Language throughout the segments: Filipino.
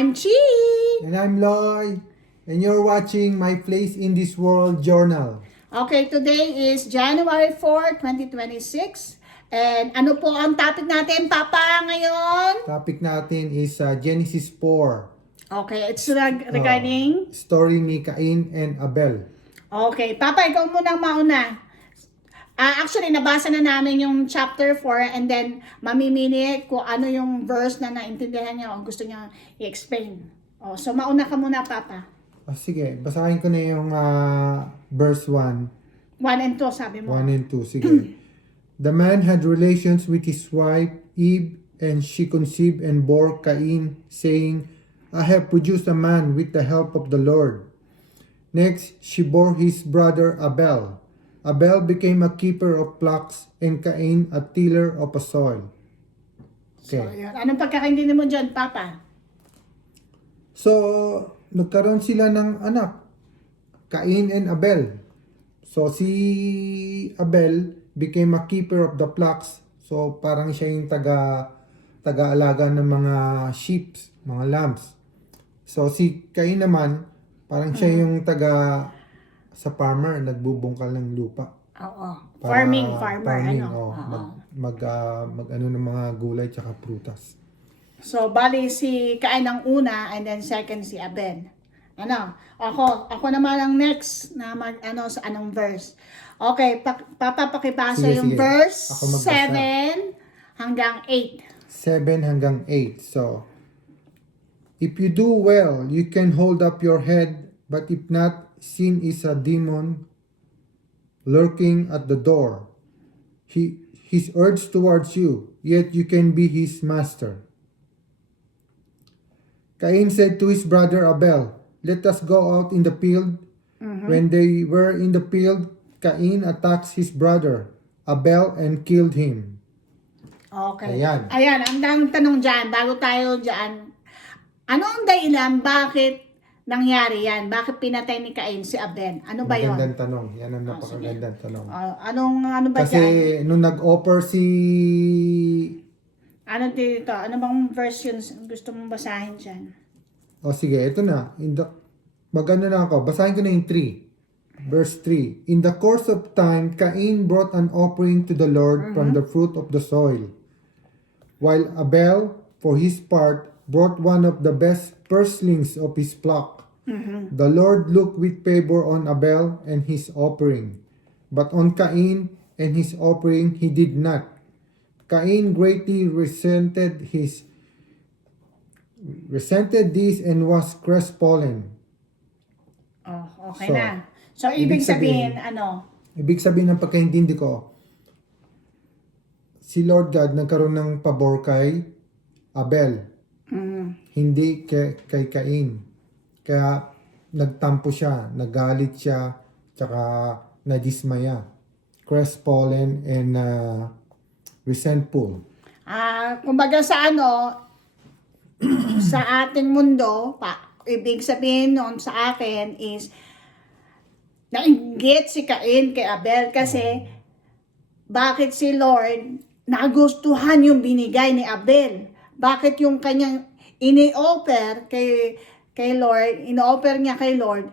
I'm Chi! And I'm Lloyd, and you're watching My Place in This World Journal. Okay, today is January 4, 2026. And ano po ang topic natin, Papa, ngayon? Topic natin is Genesis 4. Okay, it's regarding... Story ni Cain and Abel. Okay, Papa, ikaw muna mauna. Actually, nabasa na namin yung chapter 4 and then mamimili kung ano yung verse na naintindihan niya o gusto niya i-explain. So, mauna ka muna, Papa. Sige, basahin ko na yung verse 1. 1 and 2, sabi mo. 1 and 2, sige. The man had relations with his wife Eve, and she conceived and bore Cain, saying, I have produced a man with the help of the Lord. Next, she bore his brother Abel. Abel became a keeper of flocks, and Cain a tiller of a soil. Okay. So, yun. Anong pagkakaintindi mo dyan, Papa? So, nagkaroon sila ng anak, Cain and Abel. So, si Abel became a keeper of the flocks. So, parang siya yung taga-alaga ng mga sheep, mga lambs. So, si Cain naman, parang siya yung sa farmer, nagbubungkal ng lupa. Oo. Para Farmer, ano? Mag-ano ng mga gulay tsaka prutas. So, bali si Cain ang una and then second si Abel. Ano? Ako naman ang next na sa anong verse. Okay, Papa, pakipasa yung sige. verse Ako magbasa. 7 hanggang 8. 7 hanggang 8. So, if you do well, you can hold up your head, but if not, sin is a demon lurking at the door. His urge towards you, yet you can be his master. Cain said to his brother Abel, let us go out in the field. When they were in the field, Cain attacks his brother Abel and killed him. Okay. Ayan. Ang tanong dyan, bago tayo dyan, ano ang dahilan, bakit nangyari yan? Bakit pinatay ni Cain si Abel? Ano ba yun? Magandang tanong. Yan ang napakagandang tanong. Ano ba Kasi dyan? nung nag-offer si... Ano dito? Ano bang version gusto mong basahin dyan? sige, ito na. Maganda na ako. Basahin ko na yung 3. Verse 3. In the course of time, Cain brought an offering to the Lord from the fruit of the soil, while Abel, for his part, brought one of the best firstlings of his flock. The Lord looked with favor on Abel and his offering, but on Cain and his offering he did not. Cain greatly resented this and was crestfallen. Okay So, na. So, ibig sabihin, Ibig sabihin ng pagkaintindi ko, si Lord God nagkaroon ng pabor kay Abel, hindi kay Cain. Kaya nagtampo siya, nagalit siya, tsaka nadismaya, crestfallen and resentful. Kumbaga sa sa ating mundo, ibig sabihin noon sa akin is, nainggit si Cain kay Abel kasi bakit si Lord nagustuhan yung binigay ni Abel? Bakit yung kanyang ini-offer kay Lord, ino-offer niya kay Lord,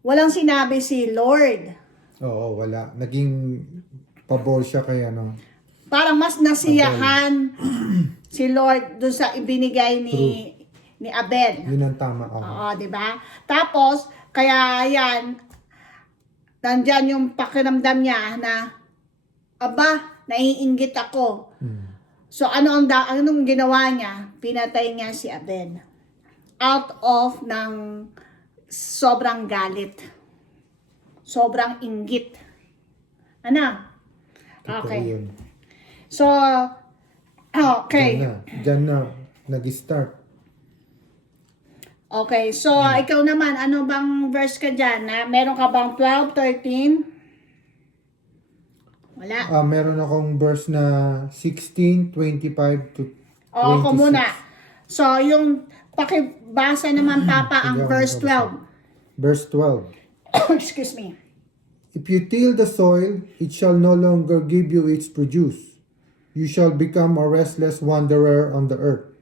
walang sinabi si Lord. Oo, wala. Naging pabor siya kay Parang mas nasiyahan si Lord doon sa ibinigay ni Abel. Yun ang tama. Oo, di ba? Tapos, kaya yan, nandyan yung pakiramdam niya na, naiinggit ako. So, anong ginawa niya? Pinatay niya si Abel. Out of ng sobrang galit. Sobrang inggit. Okay. Yun. So, okay. Diyan na nag-start. Okay, so ikaw naman, ano bang verse ka dyan? Meron ka bang 12, 13? Wala. Meron akong verse na 16, 25 to 26. Ako muna. So, yung pakibasa naman, Papa, ang verse 12. Verse 12. Excuse me. If you till the soil, it shall no longer give you its produce. You shall become a restless wanderer on the earth.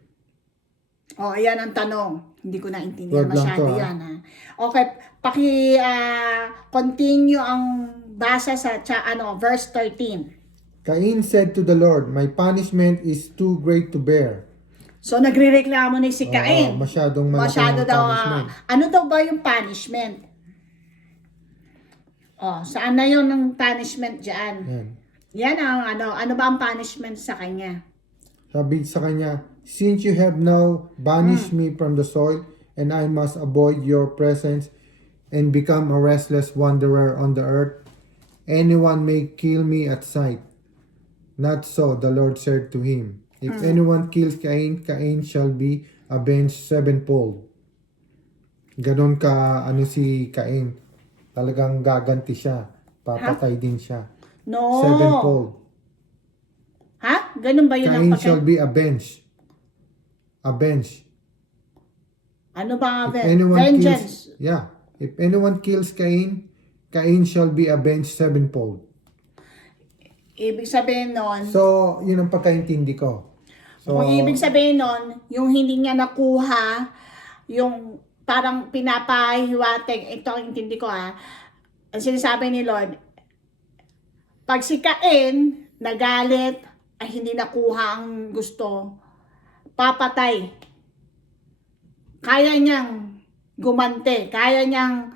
Oh, ayan ang tanong. Hindi ko naintindihan Word lang masyado to, yan. Ha? Okay, continue ang basa sa verse 13. Cain said to the Lord, "My punishment is too great to bear." So, nagrereklamo na si Cain. Masyadong malaki Masyado ang daw, punishment. ano daw ba yung punishment? Oh, saan na yun ng punishment dyan? Yan. Yan ang ano ba ang punishment sa kanya? Sabi sa kanya, "Since you have now banished me from the soil, and I must avoid your presence and become a restless wanderer on the earth, anyone may kill me at sight. Not so, the Lord said to him, if anyone kills Cain, Cain shall be avenged sevenfold." Ganon ka, si Cain. Talagang gaganti siya. Papatay din siya. No. Sevenfold. Ha? Ganun ba yun Cain ang shall be avenged. Avenged. Ano ba ang If anyone vengeance? If anyone kills Cain, Cain shall be avenged sevenfold. Ibig sabihin nun, So, yun ang pagkaintindi ko. So, kung ibig sabihin nun, yung hindi niya nakuha, yung parang pinapahiwatig, ito ang intindi ko ang sinasabi ni Lord, pag si Cain nagalit, ay hindi nakuha ang gusto, papatay. Kaya niyang gumante, kaya niyang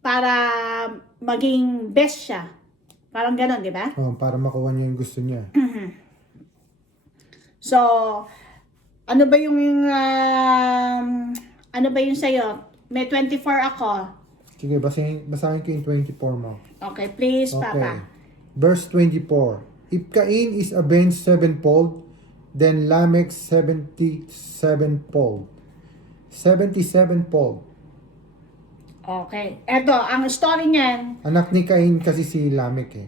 para maging best siya. Parang gano'n, di ba? para makuha niya yung gusto niya. So, ano ba yung sa'yo? May 24 ako. Sige, basahin ko yung 24 mo. Okay, please, Okay. Papa. Verse 24. If Cain is avenged sevenfold, then Lamech 77-fold. 77-fold. Okay. Eto, ang story niyan, Anak ni Cain kasi si Lamech eh.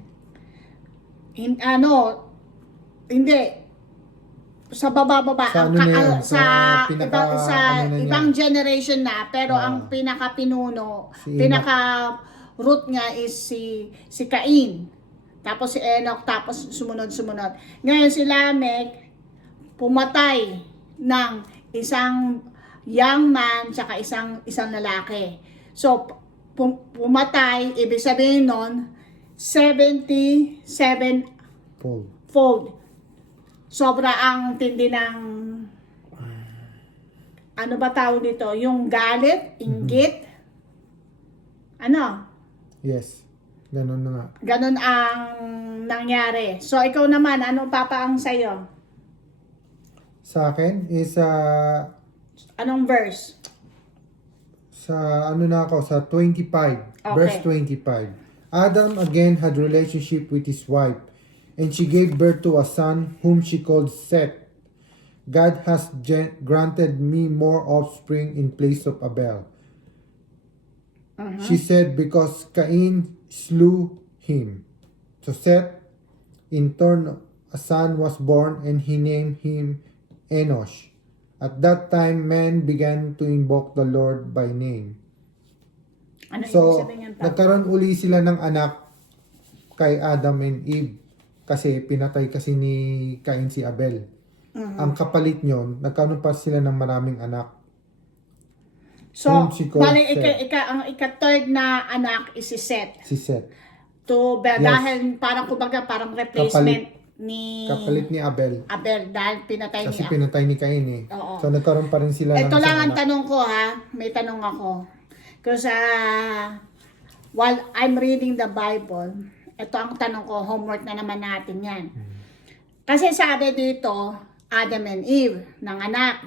hindi. Sa baba-baba. Sa ano na yun? Sa Pinaka- ibang generation na, pero Ah. ang pinaka-pinuno, Si Enoch. pinaka-root niya is si Cain. Tapos si Enoch, tapos sumunod-sumunod. Ngayon si Lamech, pumatay ng isang young man tsaka isang lalaki. So, pumatay, ibig sabihin nun, 77-fold. Fold. Sobra ang tindi ng, ano ba tawag dito? Yung galit, inggit. Ano? Yes. Ganun na nga. Ganon ang nangyari. So, ikaw naman, ano Papa ang sayo? Sa akin is Anong verse? sa 25. Okay. Verse 25. Adam again had relationship with his wife, and she gave birth to a son whom she called Seth. God has granted me more offspring in place of Abel. She said, because Cain slew him. So Seth, in turn, a son was born, and he named him Enosh. At that time, men began to invoke the Lord by name. Ano ibig So, sabihin yan, Papa? nagkaroon uli sila ng anak kay Adam and Eve. Kasi pinatay kasi ni Cain si Abel. Ang kapalit nyon, nagkaroon pa sila ng maraming anak. So, whom she called bali, Seth. ang ika-third na anak is si Seth. Si Seth. Yes. Dahil parang replacement Kapalit ni Abel. Abel dahil pinatay Kasi niya. pinatay ni Cain eh. Oo. So nagkaroon pa rin sila Ito ng lang isang ang anak. tanong ko ha. May tanong ako. Kasi while I'm reading the Bible, ito ang tanong ko, homework na naman natin yan. Kasi sabi dito, Adam and Eve, ng anak.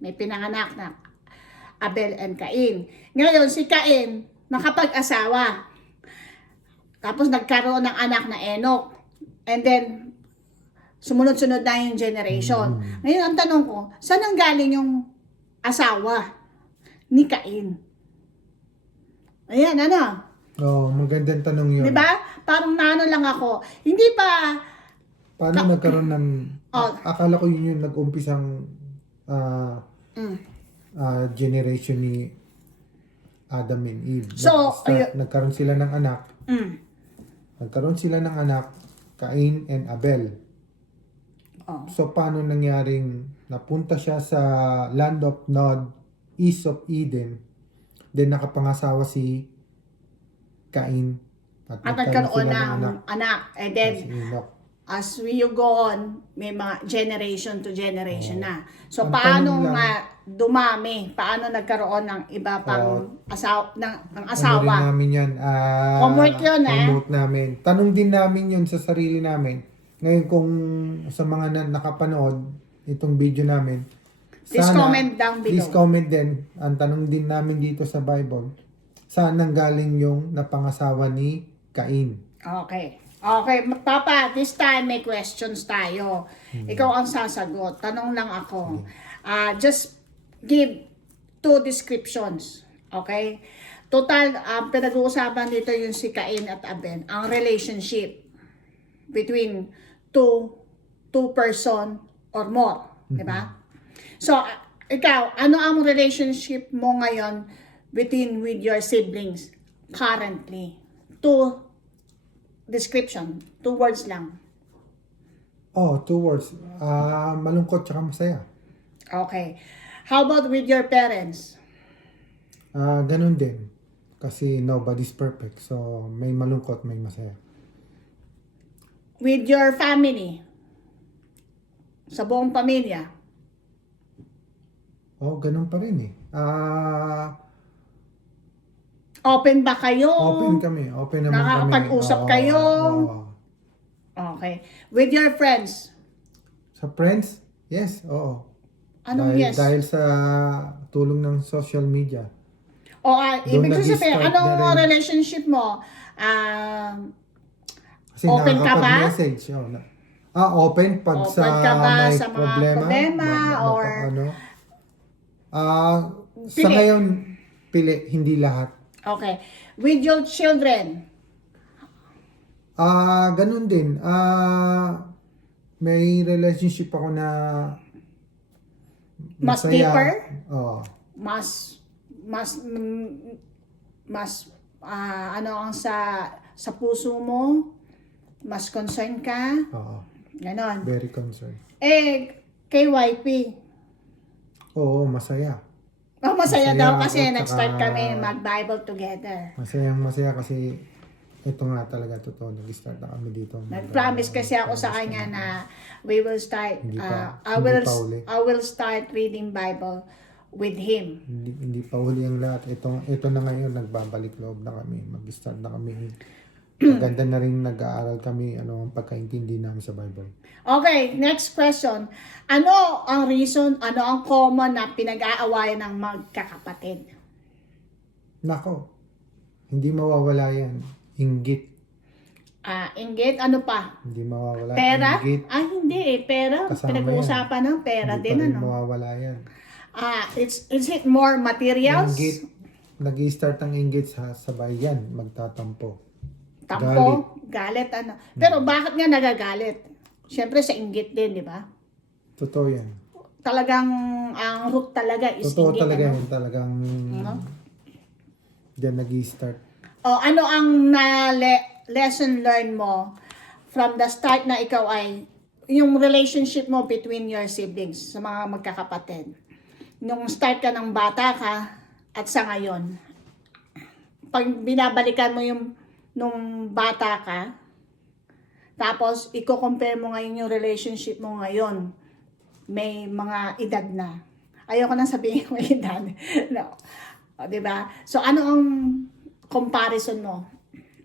May pinanganak na Abel and Cain. Ngayon, si Cain, nakapag-asawa. Tapos nagkaroon ng anak na Enoch. And then, sumunod-sunod na yung generation. Ngayon, ang tanong ko, saan ang galing yung asawa ni Cain? Ayan, ano? Oh, magandang tanong yun. Di ba? Parang naano lang ako. Hindi pa, Paano nagkaroon ng... Oh. Akala ko yun yung nag-umpisang generation ni Adam and Eve. So, Nagkaroon sila ng anak. mm, Nagkaroon sila ng anak, Cain and Abel. Oh. So, paano nangyaring napunta siya sa land of Nod, east of Eden, then nakapangasawa si Cain. At nagkaroon nagkaroon sila ng anak. And then, si Enoch. as we go on, may mga generation to generation na. So, Ang paano tanong lang- nga dumami? Paano nagkaroon ng iba pang asawa? Ng Ano rin asawa? namin yan? Homework yun, homework namin. Tanong din namin yun sa sarili namin. Ngayon kung sa mga nakapanood itong video namin, Please comment down below. Please comment din. Ang tanong din namin dito sa Bible, saan nanggaling yung napangasawa ni Cain? Okay. Okay, Papa, this time may questions tayo. Ikaw ang sasagot. Tanong lang ako. Just give 2 descriptions. Okay? Total, pinag-uusapan dito yung si Cain at Abel. Ang relationship between two person or more. Di ba? So, ikaw, ano ang relationship mo ngayon with your siblings currently? 2 description, 2 words lang. 2 words. Malungkot tsaka masaya. Okay. How about with your parents? Ganun din. Kasi nobody's perfect. So, may malungkot, may masaya. With your family? Sa buong pamilya? Ganun pa rin eh. Open ba kayo? Open kami. Open naman kami. Nakakapag-usap kayo? Oo. Okay. With your friends? Sa friends? Yes, oo. Anong yes? Dahil sa tulong ng social media. Ibig nag-start sabihin, na anong rin. relationship mo? Kasi Open ka ba? nakakapag-message. Open pag Open sa ka ba may sa mga problema or sa Pili. ngayon, hindi lahat. Okay. With your children? Ganun din. May relationship ako na Mas masaya. deeper? Oo. Ano ang sa puso mo? Mas concerned ka? Oo. Ganon. Very concerned. Kay wifey? Oo, masaya. Masaya Masaya daw ako, kasi tsaka- nag-start kami mag-Bible together. Masaya kasi ito nga talaga totoo. Nag-start na kami dito. Nag-promise kasi ako sa kanya na we will start, Hindi pa- I hindi pa uli. will start reading Bible with him. Hindi pa huli ang lahat. Ito na ngayon, nagbabalik loob na kami. Mag-start na kami. Maganda na rin nag-aaral kami ang pagkaintindi namin sa Bible. Okay, next question. Ano ang reason, ano ang common na pinag-aawayan ng magkakapatid? Nako, hindi mawawala yan. Inggit. Inggit, ano pa? Hindi mawawala. Pera? Inggit. Hindi pera. Kasama Pinag-uusapan ng pera Hindi din, pa rin ano? mawawala yan. Is it more materials? Inggit. Nag-i-start ang inggit sa bayan. Magtatampo. Tampo, galit, ano. Pero bakit nga nagagalit? Siyempre sa inggit din, di ba? Totoo yan. Talagang ang root talaga is Totoo inggit. talaga ano? yan. Talagang diyan nag-i-start. Ano ang lesson learned mo from the start na ikaw ay yung relationship mo between your siblings, sa mga magkakapatid? Nung start ka ng bata ka at sa ngayon, pag binabalikan mo yung nung bata ka, tapos i-compare mo ngayon yung relationship mo ngayon, may mga edad na. Ayoko nang sabihin yung edad. No. Diba? So ano ang comparison mo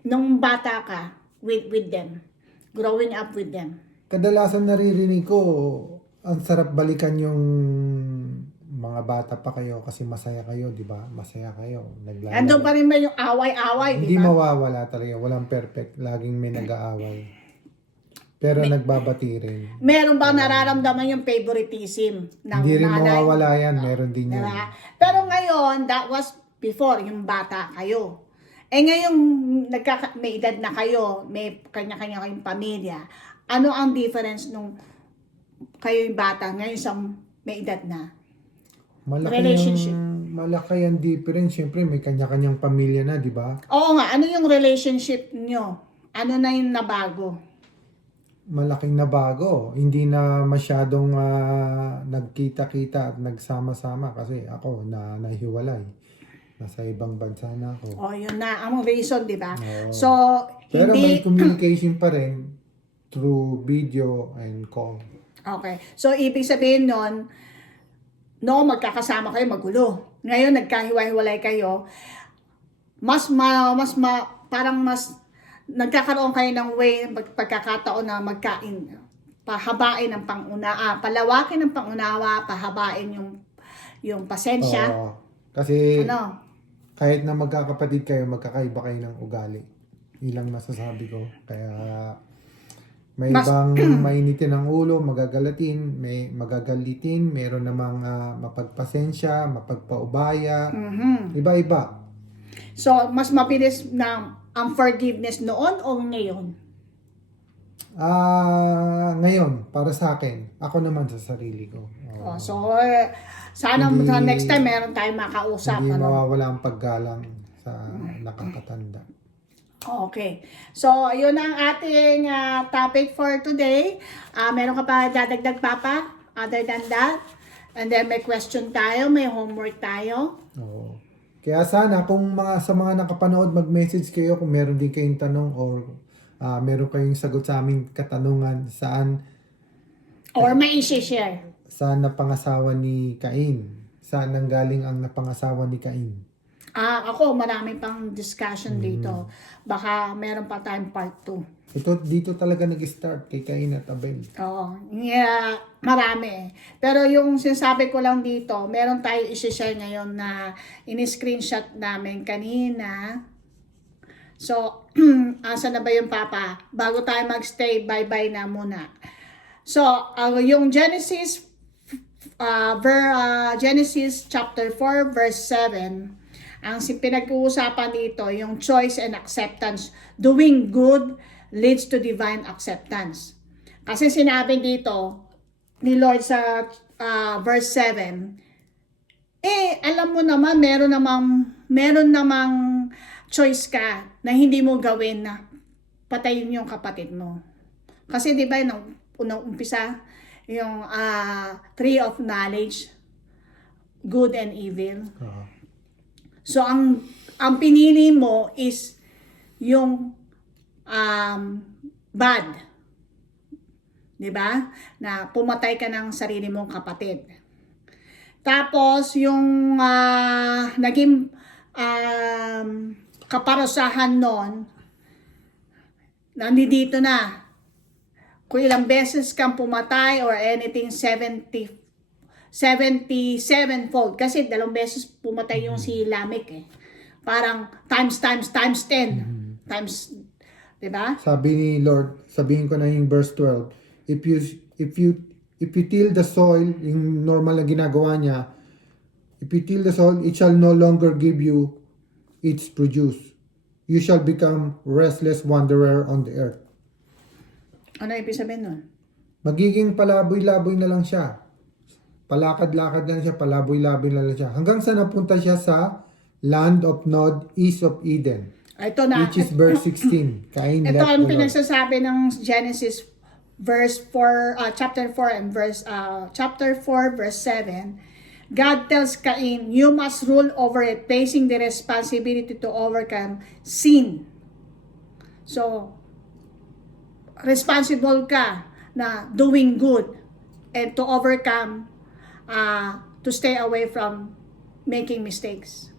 nung bata ka with them, growing up with them? Kadalasan naririnig ko, ang sarap balikan yung mga bata pa kayo kasi masaya kayo, di ba? Masaya kayo. Naglalaro. Andun pa rin ba yung away-away, Hindi di ba? mawawala talaga. Walang perfect. Laging may nag-aaway. Pero nagbabati rin. Meron bang nararamdaman yung favoritism ng Hindi rin nanay? mawawala yan. Meron din yan. Diba? Pero ngayon, that was before, yung bata kayo. Ngayong may edad na kayo, may kanya-kanya kayong pamilya, ano ang difference nung kayo yung bata, ngayon sa may edad na? Relationship. Malaki ang difference. Siyempre, may kanya-kanyang pamilya na, di ba? Oo nga, ano yung relationship nyo? Ano na yung nabago? malaking nabago. Hindi na masyadong nagkita-kita at nagsama-sama kasi ako na nahiwalay. Nasa ibang bansa na ako. O, yun na ang reason, di ba? Oo. So, Pero may hindi... communication pa rin through video and call. Okay. So, ibig sabihin nun, no, magkakasama kayo, magulo. Ngayon, nagkahiwa-hiwalay kayo, parang mas nagkakaroon kayo ng way, pagkakataon na pahabain ng palawakin ng pangunawa, pahabain yung pasensya. Oo. Kasi Ano? kahit na magkakapatid kayo, magkakaiba kayo ng ugali. Ilang masasabi ko. Kaya may ibang mainitin ang ulo, magagalitin, meron namang mapagpasensya, mapagpaubaya, iba-iba. So, mas mabilis na ang forgiveness noon o ngayon? Ngayon, para sa akin, ako naman sa sarili ko. Oh, so, sana sa next time meron tayong makausap. Hindi Ano? mawawala ang paggalang sa nakakatanda. Okay. So, yun ang ating topic for today. Meron ka pa dadagdag, Papa? Other than that? And then may question tayo, may homework tayo. Oo. Kaya sana kung sa mga nakapanood, mag-message kayo kung meron din kayong tanong or meron kayong sagot sa aming katanungan Or may isi-share. saan napangasawa ni Cain. Saan nanggaling ang napangasawa ni Cain. Ako, marami pang discussion dito. Baka meron pa tayong part 2. Dito talaga nag-start kay Cain at Abel. Oo. Yeah, marami. Pero yung sinasabi ko lang dito, meron tayo isi-share ngayon na in-screenshot namin kanina. So, asa na ba yung Papa? Bago tayo magstay, bye-bye na muna. So, yung Genesis chapter 4 verse 7, ang pinag-uusapan dito, yung choice and acceptance. Doing good leads to divine acceptance. Kasi sinabi dito ni Lord sa verse 7, alam mo naman, meron namang choice ka na hindi mo gawin na patayin yung kapatid mo. Kasi di ba, nung unang umpisa, yung tree of knowledge, good and evil. So, ang pinili mo is yung bad. Diba? Na pumatay ka ng sarili mong kapatid. Tapos, yung naging kaparusahan nun, nandito na. Kung ilang beses kang pumatay or anything, 77-fold. Kasi 2 beses pumatay yung si Lamech eh. Parang times 10. Times, di ba? Sabi ni Lord, sabihin ko na yung verse 12, if you till the soil, yung normal na ginagawa niya, if you till the soil, it shall no longer give you its produce. You shall become restless wanderer on the earth. Ano ibig sabihin nun? Magiging palaboy-laboy na lang siya. Palakad-lakad na lang siya, palaboy-laboy na lang siya. Hanggang sa napunta siya sa land of Nod, east of Eden. Ito na. Which is verse 16. Cain Ito left ang the Lord. pinagsasabi ng Genesis chapter 4 verse 7. God tells Cain, you must rule over it, placing the responsibility to overcome sin. So, responsible ka na doing good and to overcome, to stay away from making mistakes.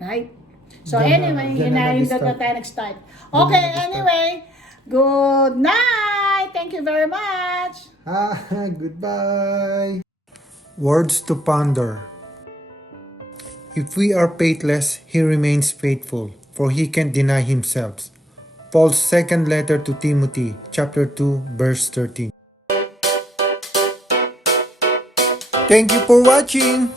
Right? So anyway, yun na yung tayo nag-start. Okay, anyway, good night! Thank you very much! Goodbye! Words to ponder. If we are faithless, He remains faithful, for He can't deny Himself. Paul's second letter to Timothy, chapter 2, verse 13. Thank you for watching!